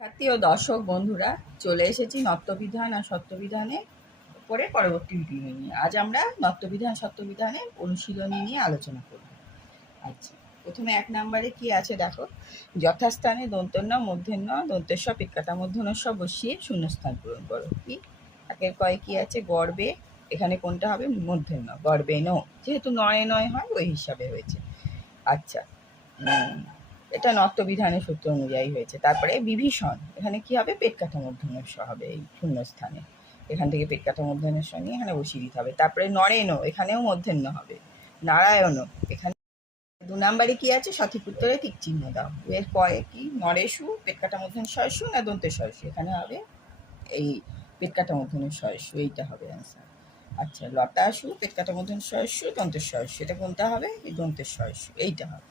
শিক্ষার্থী ও দর্শক বন্ধুরা, চলে এসেছি নত্যবিধান আর সত্যবিধানের উপরে পরবর্তী ভিডিও নিয়ে। আজ আমরা নত্যবিধান সত্যবিধানের অনুশীলনী নিয়ে আলোচনা করব। আচ্ছা, প্রথমে 1 নম্বরে কি আছে দেখো। যথাস্থানে দন্ত্যন্য মূর্ধন্য দন্তেস্ব পিৎকাটা মূর্ধন্যস্ব বসিয়ে শূন্যস্থান পূরণ করো। কি একের কয় কি আছে? গর্বে, এখানে কোনটা হবে? মূর্ধন্য। গর্বে ন, যেহেতু নয় নয় হয় ওই হিসাবে হয়েছে। আচ্ছা, এটা নত্যবিধানের সূত্র অনুযায়ী হয়েছে। তারপরে বিভীষণ, এখানে কি হবে? পেট কাটা মূর্ধন্যস্ব হবে এই শূন্যস্থানে। এখান থেকে পেট কাটা মূর্ধন্যস্ব নিয়ে এখানে বসিয়ে দিতে হবে। তারপরে নরেন, এখানেও মূর্ধন্য হবে। নারায়ণ, এখানে 2 নম্বরে কি আছে? সঠিক উত্তরে টিক চিহ্ন দাও। এর কয় কি? নরেশু পেট কাটা মূর্ধন্যস্ব না দন্তেস্ব? এখানে হবে এই পেট কাটা মূর্ধন্যস্ব, এইটা হবে অ্যান্সার। আচ্ছা, লতাশু পেট কাটা মূর্ধন্যস্ব দন্তেস্ব, এটা কোনটা হবে? এই দন্তেস্ব, এইটা হবে।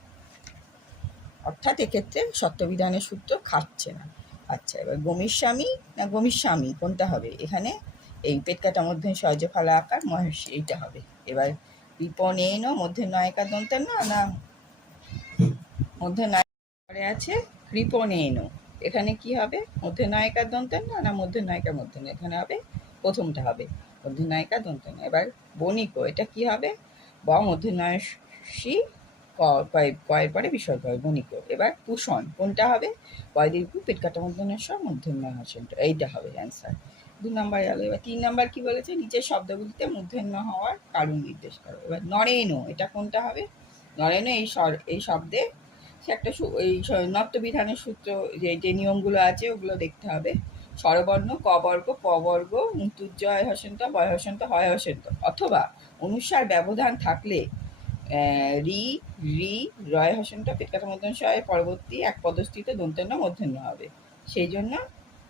অর্থাৎ এক্ষেত্রে সত্যবিধানের সূত্র খাটছে না। আচ্ছা, এবার গমিস্বামী না গমিস্বামী কোনটা হবে? এখানে এই পেট কাটা মধ্যে সহজ ফালা আকার মহেশ, এইটা হবে। এবার বিপণেন মধ্যে নয়কা দন্তের না মধ্যে নায়কারে আছে কৃপণেন, এখানে কি হবে? মধ্যে নায়িকার দন্তের না মধ্যে নায়িকার মধ্যে, এখানে হবে প্রথমটা হবে মধ্যে নায়িকা দন্তের। এবার বণিক, এটা কি হবে? ব মধ্যে নয়সী কয়ের পরে বিসর্গ হয় বণিক। এবার পুষণ কোনটা হবে? কয় দীর্ঘ পেট কাটা মধ্যন্যস্ব মূর্ধন্য হাসন, এইটা হবে অ্যান্সার। 2 নম্বর গেল। এবার 3 নম্বর কি বলেছে? নিচের শব্দগুলিতে মূর্ধন্য হওয়ার কারণ নির্দেশ করো। এবার নরেন, এটা কোনটা হবে? নরেন এই শব্দে সে একটা এই নত্যবিধানের সূত্র যে নিয়মগুলো আছে ওগুলো দেখতে হবে। স্বরবর্ণ ক বর্গ প বর্গ মুতুজ্জয় হসন্ত বয় হসন্ত হয় হসন্ত, অথবা অনুসার ব্যবধান থাকলে রি রি রয় হসন্ত পেট কাটা মূর্ধন্য পরবর্তী এক পদস্থিত দন্ত্যন্য মূর্ধন্য হবে। সেই জন্য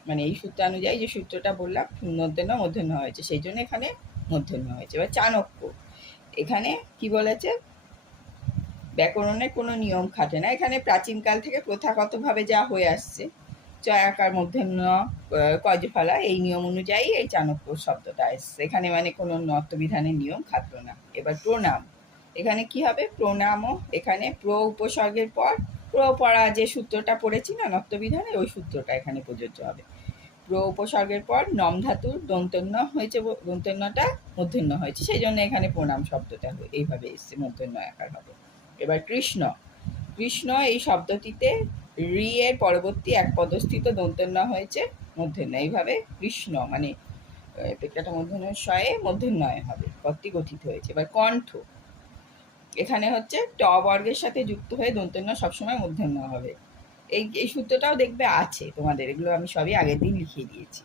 মানে এই সূত্রানুযায়ী যে সূত্রটা বললাম মূর্ধন্য মূর্ধন্য হয়েছে, সেই জন্য এখানে মূর্ধন্য হয়েছে। এবার চাণক্য, এখানে কি বলেছে? ব্যাকরণের কোনো নিয়ম খাটে না, এখানে প্রাচীনকাল থেকে প্রথাগতভাবে যা হয়ে আসছে চয়াকার মূর্ধন্য কজফলা, এই নিয়ম অনুযায়ী এই চাণক্য শব্দটা এসছে। এখানে মানে কোনো নত্যবিধানের নিয়ম খাটলো না। এবার প্রণাম, এখানে কি হবে? প্রণামও, এখানে প্র উপসর্গের পর প্র পড়া যে সূত্রটা পড়েছি না নত্যবিধানের, ওই সূত্রটা এখানে প্রযোজ্য হবে। প্র উপসর্গের পর নম ধাতুর দন্তন্য হয়েছে, দন্তন্যটা মূর্ধন্য হয়েছে, সেই জন্য এখানে প্রণাম শব্দটা এইভাবে এসছে, মূর্ধন্য আকার হবে। এবার কৃষ্ণ, কৃষ্ণ এই শব্দটিতে রি এর পরবর্তী এক পদস্থিত দন্তন্য হয়েছে মূর্ধন্য, এইভাবে কৃষ্ণ মানে পেট কাটা মূর্ধন্যের শয়ে মূর্ধন্যয় হবে, পদটি গঠিত হয়েছে। এবার কণ্ঠ, এখানে হচ্ছে ট বর্গের সাথে যুক্ত হয়ে দন্তন্য সবসময় মূর্ধন্য হবে। এই সূত্রটাও দেখবে আছে তোমাদের, এগুলো আমি সবই আগের দিন লিখিয়ে দিয়েছি।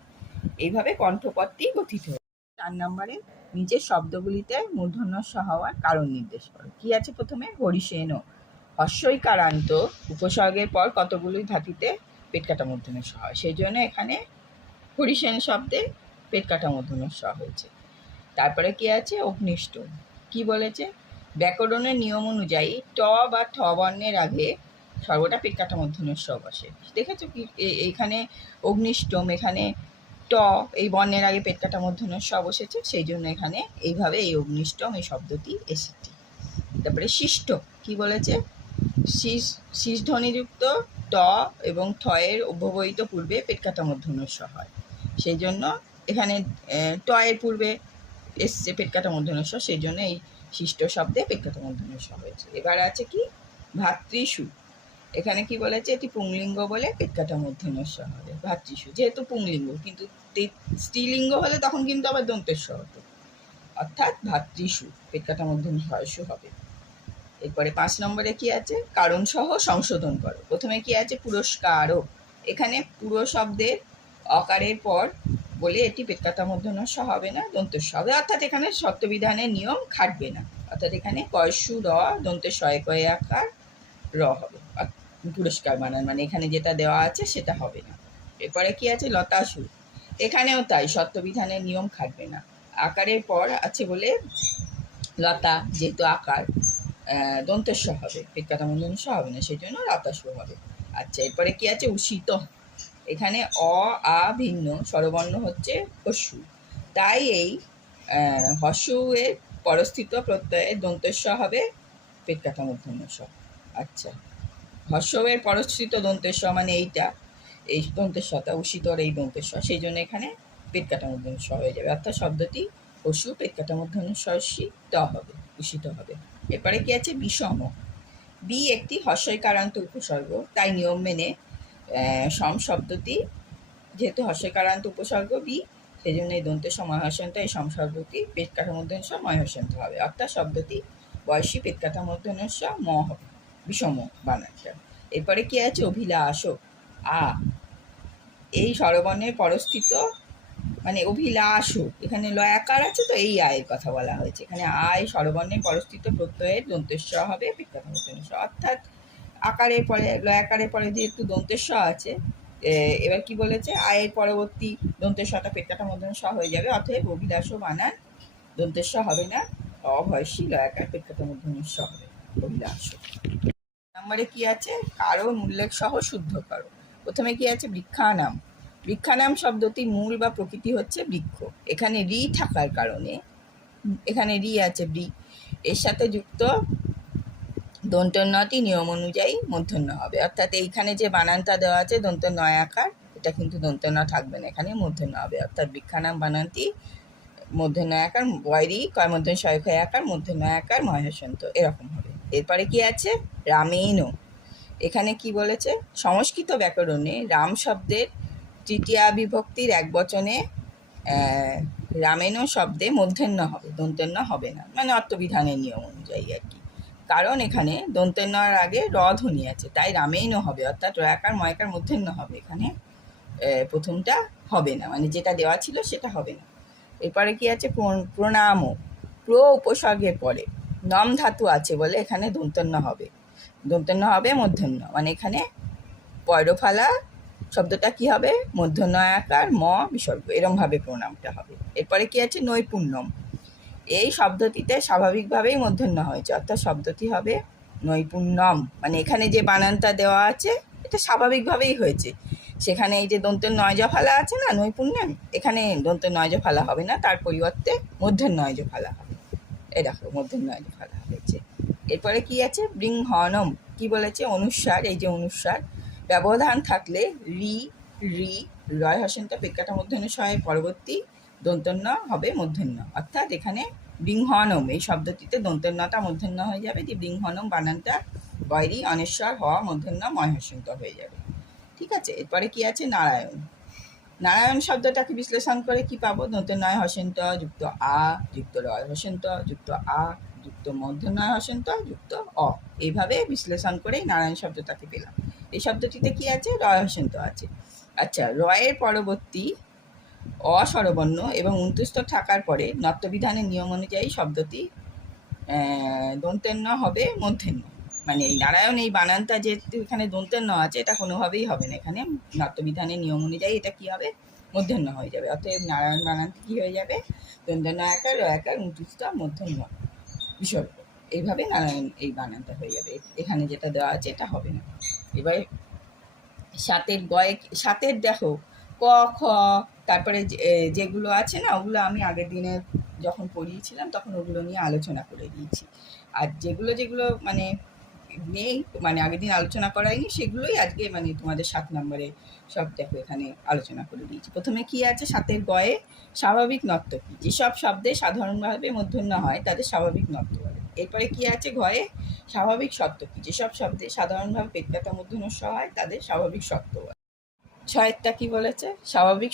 এইভাবে কণ্ঠপদটি গঠিত হয়েছে। 4 নম্বরে নিচের শব্দগুলিতে মূর্ধন্য হওয়ার কারণ নির্দেশ করো। কি আছে? প্রথমে হরিসেন, হস্যইকারান্ত উপসর্গের পর কতগুলি ধাতুতে পেট কাটা মূর্ধন্য হয়, সেই জন্য এখানে হরিসেন শব্দে পেট কাটা মূর্ধন্য হয়েছে। তারপরে কি আছে? অগ্নিষ্ঠ, কি বলেছে? ব্যাকরণের নিয়ম অনুযায়ী ট বা ঠ বর্ণের আগে সর্বটা পেট কাটা মূর্ধন্য বসে। দেখেছো কি? এখানে অগ্নিষ্টম, এখানে ট এই বর্ণের আগে পেট কাটা মূর্ধন্য বসেছে, সেই জন্য এখানে এইভাবে এই অগ্নিষ্টম এই শব্দটি এসেছে। তারপরে শিষ্ট, কি বলেছে? শীষ ধ্বনিযুক্ত ট এবং ঠ এর অব্যবহিত পূর্বে পেট কাটা মূর্ধন্য হয়, সেই জন্য এখানে ট এর পূর্বে এসছে পেট কাটা মূর্ধন্য, সেই জন্য এই শিষ্ট শব্দে পেট কাটা মূর্ধন্য হয়েছে। এবার আছে কি? ভাতৃষু, এখানে কি বলেছে? এটি পুংলিঙ্গ বলে পেট কাটা মূর্ধন্য হবে। ভাতৃষু যেহেতু পুংলিঙ্গ, কিন্তু স্ত্রীলিঙ্গ হলে তখন কিন্তু আবার দন্তেস্ব হতো, অর্থাৎ ভাতৃষু পেট কাটা মূর্ধন্য হবে। এরপরে 5 নম্বরে কি আছে? কারণ সহ সংশোধন করো। প্রথমে কি আছে? পুরস্কারও, এখানে পুরো শব্দের অকারের পর বলে এটি পেট কাটা মূর্ধন্য হবে না, দন্তেস্ব হবে, অর্থাৎ এখানে সত্যবিধানের নিয়ম খাটবে না, অর্থাৎ এখানে কয়সু র দন্তের শয়ে কয়ে আকার র হবে, পুরস্কার বানান মানে এখানে যেটা দেওয়া আছে সেটা হবে না। এরপরে কি আছে? লতাসু, এখানেও তাই, সত্যবিধানের নিয়ম খাটবে না, আকারের পর আছে বলে লতা যেহেতু আকার দন্তেস্ব হবে, পেট কাটা মূর্ধন্য হবে না, সেই জন্য লতাসু হবে। আচ্ছা, এরপরে কি আছে? উষিত, এখানে অ আ ভিন্ন স্বরবর্ণ হচ্ছে হস্যু, তাই এই হস্যু এর পরস্থিত প্রত্যয়ে দন্তেস্ব হবে, পেট কাটা মূর্ধন্য। আচ্ছা, হস্যের পরস্থিত দন্তেস্ব মানে এইটা, এই দন্তেশ্বটা উষিতর এই দন্তেশ্ব, সেই জন্য এখানে পেট কাটা মূর্ধন্য স হয়ে যাবে, অর্থাৎ শব্দটি পশু পেট কাটা মূর্ধন্য স হবে, উষিত হবে। এরপরে কি আছে বিষম। বি একটি হর্ষইকারান্ত উপসর্গ, তাই নিয়ম মেনে সম শব্দটি যেহেতু হর্ষইকারান্ত উপসর্গ বি, সেই জন্য এই দন্তেশ্ব ময়হর্ষন্ত এই সম শব্দটি পেট কাটা মূর্ধন্য স ময়হর্ষন্ত হবে, অর্থাৎ শব্দটি বয়সী পেট কাটা মূর্ধন্য স ম হবে, বিষম বানানটা। এরপরে কি আছে অভিলাষ আ, এই স্বরবর্ণের পরস্থিত মানে অভিলাষ, এখানে লয়াকার আছে তো এই আয়ের কথা বলা হয়েছে, এখানে আয় স্বরবর্ণের পরস্থিত প্রত্যয়ের দন্তেশ্ব হবে পেট কাটা মূর্ধন্য স, অর্থাৎ আকারের পরে লয়াকারের পরে যেহেতু দন্তেশ্ব আছে, এবার কি বলেছে আয়ের পরবর্তী দন্তেশ্বটা পেট কাটা মূর্ধন্য স হয়ে যাবে, অতএব অভিলাষ বানান দন্তেশ্ব হবে না, অভয়সী লয়াকার পেট কাটা মূর্ধন্য স হবে অভিলাষ। নম্বরে কি আছে কারণ উল্লেখ সহ শুদ্ধ করো। প্রথমে কি আছে বৃক্ষানাম। বৃক্ষানাম শব্দটির মূল বা প্রকৃতি হচ্ছে বৃক্ষ, এখানে রি থাকার কারণে, এখানে রি আছে বৃ, এর সাথে যুক্ত দন্তন্যটি নিয়ম অনুযায়ী মূর্ধন্য হবে, অর্থাৎ এইখানে যে বানানটা দেওয়া আছে দন্তন্য আকার, এটা কিন্তু দন্তন্য থাকবে না, এখানে মূর্ধন্য হবে, অর্থাৎ বৃক্ষানাম বানানটি মূর্ধন্য আকার, বয়রি কয় মূর্ধন্য শয়ক্ষয় আকার মূর্ধন্য আকার মহেশন্ত এরকম হবে। এরপরে কি আছে রামেণ। এখানে কি বলেছে সংস্কৃত ব্যাকরণে রাম শব্দের তৃতীয়া বিভক্তির এক বচনে রামেণ শব্দে মূর্ধন্য হবে, দন্তন্য হবে না, মানে অর্থবিধানের নিয়ম অনুযায়ী আর কি, কারণ এখানে দন্তন্যর আগে র ধ্বনি আছে, তাই রামেণ হবে, অর্থাৎ রয়াকার ময়াকার মূর্ধন্য হবে, এখানে প্রথমটা হবে না, মানে যেটা দেওয়া ছিল সেটা হবে না। এরপরে কি আছে প্রণাম। প্র উপসর্গের পরে নম ধাতু আছে বলে এখানে দন্তন্য হবে, দন্তন্য হবে মূর্ধন্য, মানে এখানে পয়রফালা শব্দটা কি হবে মূর্ধন্য আকার ম বিসর্গ, এরমভাবে প্রণামটা হবে। এরপরে কি আছে নৈপুণ্যম। এই শব্দটিতে স্বাভাবিকভাবেই মূর্ধন্য হয়েছে, অর্থাৎ শব্দটি হবে নৈপুণ্যম, মানে এখানে যে বানানটা দেওয়া আছে এটা স্বাভাবিকভাবেই হয়েছে, সেখানে এই যে দন্তের নয়জ ফালা আছে না নৈপুণ্যম, এখানে দন্তের নয়জ ফালা হবে না, তার পরিবর্তে মধ্যের নয়জ ফালা হবে, এই দেখো মধ্যের নয়জ ফালা হয়েছে। এরপরে কি আছে বৃংহনম। কি বলেছে অনুস্বার, এই যে অনুস্বার ব্যবধান থাকলে রি রি রয় হসন্ত পেট কাটা মূর্ধন্য সয়ের পরবর্তী দন্তন্য হবে মূর্ধন্য, অর্থাৎ এখানে বৃংহনম এই শব্দটিতে দন্তন্যটা মূর্ধন্য হয়ে যাবে, যে বৃংহনম বানানটা বয়রি অনেশ্বর হওয়া মূর্ধন্য ময়হসন্ত হয়ে যাবে, ঠিক আছে। এরপরে কি আছে নারায়ণ। নারায়ণ শব্দটাকে বিশ্লেষণ করে কি পাবো দন্তন্যয় হসন্ত যুক্ত আ যুক্ত রয় হসন্ত যুক্ত আ যুক্ত মূর্ধন্যয় হসন্ত যুক্ত অ, এইভাবে বিশ্লেষণ করেই নারায়ণ শব্দটাকে পেলাম। এই শব্দটিতে কি আছে রয় হসন্ত আছে। আচ্ছা, রয়ের পরবর্তী অস্বরবর্ণ এবং উন্তুষ্ট থাকার পরে নত্যবিধানের নিয়ম অনুযায়ী শব্দটি দন্তেন্য হবে মূর্ধন্য, মানে এই নারায়ণ এই বানানটা যেহেতু এখানে দন্তেন্য আছে এটা কোনোভাবেই হবে না, এখানে নত্যবিধানের নিয়ম অনুযায়ী এটা কি হবে মূর্ধন্য হয়ে যাবে, অতএব নারায়ণ বানানটি কী হয়ে যাবে দন্তন্য আকার রয়াকার উন্তুষ্ট মূর্ধন্য বিসর্গ, এইভাবে নারায়ণ এই বানানটা হয়ে যাবে, এখানে যেটা দেওয়া আছে এটা হবে না। এবার সাতের গয়ে, সাতের দেখো ক খ, তারপরে যেগুলো আছে না ওগুলো আমি আগের দিনে যখন পড়িয়েছিলাম তখন ওগুলো নিয়ে আলোচনা করে দিয়েছি, আর যেগুলো যেগুলো মানে নেই মানে আগের দিন আলোচনা করাইনি সেগুলোই আজকে মানে তোমাদের 7 নম্বরে সব দেখো এখানে আলোচনা করে দিয়েছি। প্রথমে কি আছে সাতের গয়ে স্বাভাবিক নর্তকী, যেসব শব্দে সাধারণভাবে মূর্ধন্য হয় তাদের স্বাভাবিক নর্ত বলে। এরপরে কি আছে ঘয়ে স্বাভাবিক সপ্তকী, যেসব শব্দে সাধারণভাবে পেট কাটা মূর্ধন্য স হয় তাদের স্বাভাবিক সপ্ত বলে। ছয়েরটা কি বলেছে স্বাভাবিক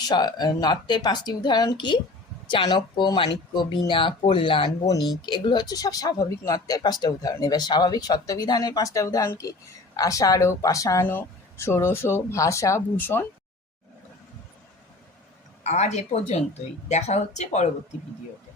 নর্তের 5টি উদাহরণ কি চাণক্য, মাণিক্য, বীণা, কল্যাণ, বণিক, এগুলো হচ্ছে সব স্বাভাবিক নর্তের 5টা উদাহরণ। এবার স্বাভাবিক সত্যবিধানের 5টা উদাহরণ কি আষাঢ়, পাষাণ, ষোড়শ, ভাষা, ভূষণ। আজ এ পর্যন্তই, দেখা হচ্ছে পরবর্তী ভিডিওতে।